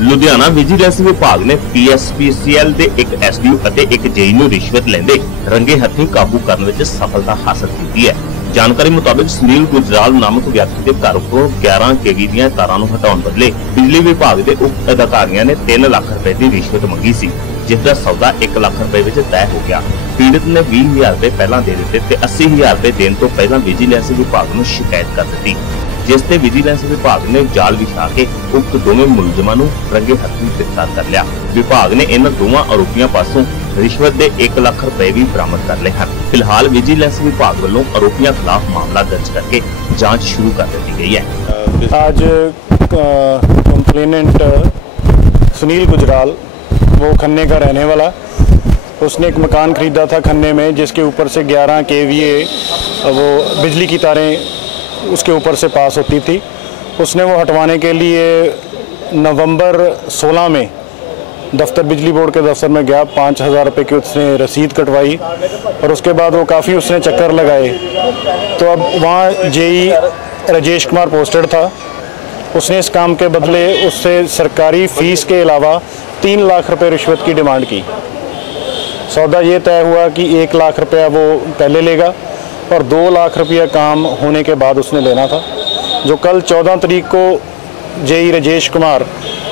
Ludhiana vigilance ਵਿਭਾਗ ਨੇ PSPCL ਦੇ ਇੱਕ ਐਸਡੀਓ ਅਤੇ ਇੱਕ ਜੇਈ ਨੂੰ ਰਿਸ਼ਵਤ ਲੈਂਦੇ ਰੰਗੇ ਹੱਥੀਂ ਕਾਬੂ ਕਰਨ ਵਿੱਚ ਸਫਲਤਾ ਹਾਸਲ ਕੀਤੀ ਹੈ। ਜਾਣਕਾਰੀ ਮੁਤਾਬਕ ਸੁਨੀਲ ਗੁਜਰਾਲ ਨਾਮਕ ਵਿਅਕਤੀ ਦੇ ਘਰ ਤੋਂ 11 ਕੇਵੀ ਦੀਆਂ ਤਾਰਾਂ ਨੂੰ ਹਟਾਉਣ ਬਦਲੇ ਬਿਜਲੀ ਵਿਭਾਗ ਦੇ ਉਪ ਅਧਿਕਾਰੀਆਂ ਨੇ 3 ਲੱਖ ਰੁਪਏ ਦੀ ਰਿਸ਼ਵਤ ਮੰਗੀ ਸੀ, ਜਿਸ ਦਾ ਸੌਦਾ 1 ਲੱਖ ਰੁਪਏ ਵਿੱਚ ਤੈਅ ਹੋ ਗਿਆ। ਪੀੜਤ ਨੇ 20000 ਰੁਪਏ ਪਹਿਲਾਂ ਦੇ ਦਿੱਤੇ ਤੇ 80000 ਰੁਪਏ ਦੇਣ ਤੋਂ ਪਹਿਲਾਂ ਵਿਜੀਲੈਂਸ ਵਿਭਾਗ ਨੂੰ ਸ਼ਿਕਾਇਤ ਕਰ ਦਿੱਤੀ। ਜਿਸ ਤੇ ਵਿਜੀਲੈਂਸ ਵਿਭਾਗ ਨੇ ਜਾਲ ਵਿਛਾ ਕੇ ਉਕਤ ਦੋਵੇਂ ਮੁਲਜ਼ਮਾਂ ਨੂੰ ਰੰਗੇ ਹੱਥੀਂ ਗ੍ਰਿਫਤਾਰ ਕਰ ਲਿਆ ਵਿਭਾਗ ਨੇ ਇਹਨਾਂ ਦੋਵਾਂ ਆਰੋਪੀਆਂ ਪਾਸੋਂ ਰਿਸ਼ਵਤ ਦੇ 1 ਲੱਖ ਰੁਪਏ ਵੀ ਬਰਾਮਦ ਕਰ ਲਏ ਹਨ ਫਿਲਹਾਲ ਵਿਜੀਲੈਂਸ ਵਿਭਾਗ ਵੱਲੋਂ ਆਰੋਪੀਆਂ ਖਿਲਾਫ ਮਾਮਲਾ ਦਰਜ ਕਰਕੇ ਜਾਂਚ ਸ਼ੁਰੂ ਕਰ ਦਿੱਤੀ ਗਈ ਹੈ आज कंप्लेनेंट सुनील गुजराल वो खन्ने का रहने वाला उसने एक मकान खरीदा था खन्ने में जिसके ऊपर से 11 के वो बिजली की तारें उसके ऊपर से पास होती थी। उसने वो हटवाने के लिए नवंबर 16 में दफ्तर बिजली बोर्ड के दफ्तर में गया। पाँच हज़ार रुपये की उसने रसीद कटवाई और उसके बाद वो काफ़ी उसने चक्कर लगाए। तो अब वहाँ जेई राजेश कुमार पोस्टेड था। उसने इस काम के बदले उससे सरकारी फ़ीस के अलावा तीन लाख रुपए रिश्वत की डिमांड की। सौदा ये तय हुआ कि एक लाख रुपया वो पहले लेगा। और दो लाख रुपया काम होने के बाद उसने लेना था जो कल चौदह तरीक को जेई राजेश कुमार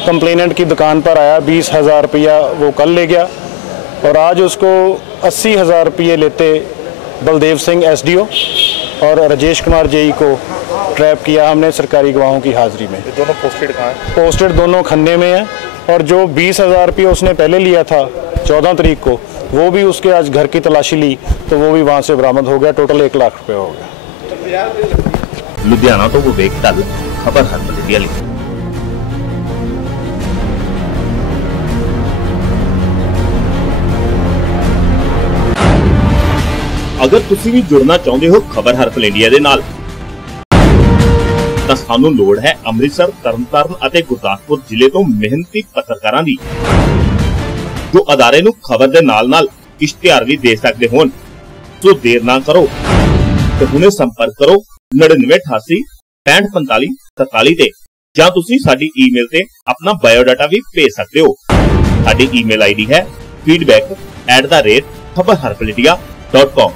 कंप्लेनेंट की दुकान पर आया बीस हज़ार रुपया वो कल ले गया और आज उसको अस्सी हज़ार रुपये लेते बलदेव सिंह एसडीओ और राजेश कुमार जेई को ट्रैप किया हमने सरकारी गवाहों की हाजिरी में। दोनों पोस्टेड कहाँ पोस्टेड दोनों खन्ने में हैं और जो बीस हज़ार रुपये उसने पहले लिया था चौदह तरीक को वो भी उसके आज घर की तलाशी ली तो वो भी वहाँ से बरामद हो गया टोटल एक लाख रुपये हो गया ਲੁਧਿਆਣਾ ਤੋਂ ਵਿਵੇਕ ਢੱਲ ਖਬਰ ਹਰ ਬਲਦੀਆ ਲਈ ਅਗਰ ਤੁਸੀਂ ਵੀ ਜੁੜਨਾ ਚਾਹੁੰਦੇ ਹੋ ਖਬਰ ਹਰਪਲ ਇੰਡੀਆ ਦੇ ਨਾਲ ਤਾਂ ਸਾਨੂੰ ਲੋੜ ਹੈ ਅੰਮ੍ਰਿਤਸਰ ਤਰਨਤਾਰਨ ਅਤੇ ਗੁਰਦਾਸਪੁਰ ਜ਼ਿਲ੍ਹੇ ਤੋਂ ਮਿਹਨਤੀ ਪੱਤਰਕਾਰਾਂ ਦੀ ਜੋ ਅਦਾਰੇ ਨੂੰ ਖਬਰ ਦੇ ਨਾਲ-ਨਾਲ ਇਸ਼ਤਿਹਾਰ ਵੀ ਦੇ ਸਕਦੇ ਹੋਣ ਸੋ ਦੇਰ ਨਾ ਕਰੋ ਤੇ ਹੁਣੇ ਸੰਪਰਕ ਕਰੋ 9988 6545 47 ਤੇ ਜਾਂ ਤੁਸੀਂ ਸਾਡੀ ਈਮੇਲ ਤੇ ਆਪਣਾ ਬਾਇਓਡਾਟਾ ਵੀ ਭੇਜ ਸਕਦੇ ਹੋ ਸਾਡੀ ਈਮੇਲ ਆਈਡੀ ਹੈ feedback@khabarharpaladia.com